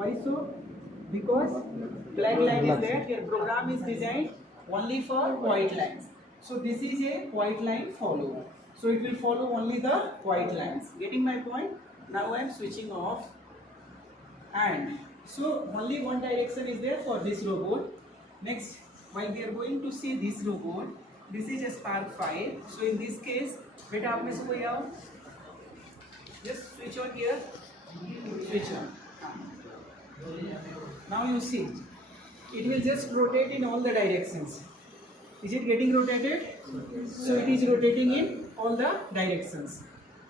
Why so? Because black line is there. Your program is designed only for white lines. So this is a white line follower. So it will follow only the white lines. Getting my point? Now I am switching off. And so only one direction is there for this robot. Next, while we are going to see this robot, this is a Spark 5. So in this case, बेटा आप में से कोई आओ. Just switch on here. Switch on. Now you see, it will just rotate in all the directions. Is it getting rotated? So it is rotating in all the directions.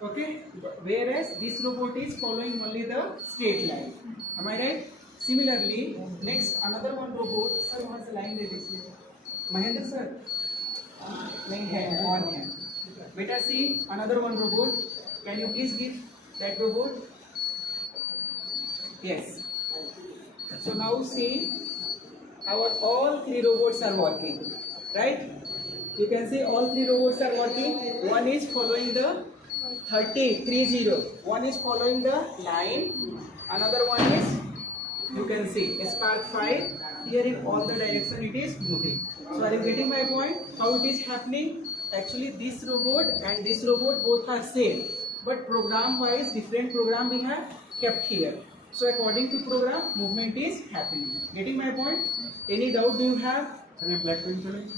Okay. Whereas this robot is following only the straight line. Am I right? Similarly, next another one robot. Sir, वहाँ से line ले लीजिए. Mahendra sir. नहीं है, on है. Beta see another one robot. Can you please give that robot? Yes. So now see, our all three robots are working, right? You can see all three robots are working. One is following the 30. One is following the line. Another one is, you can see, Spark 5. Here in all the direction it is moving. So are you getting my point? How it is happening? Actually this robot and this robot both are same, but program wise different program we have kept here. So according to program, movement is happening. Getting my point? Any doubt do you have? Black pen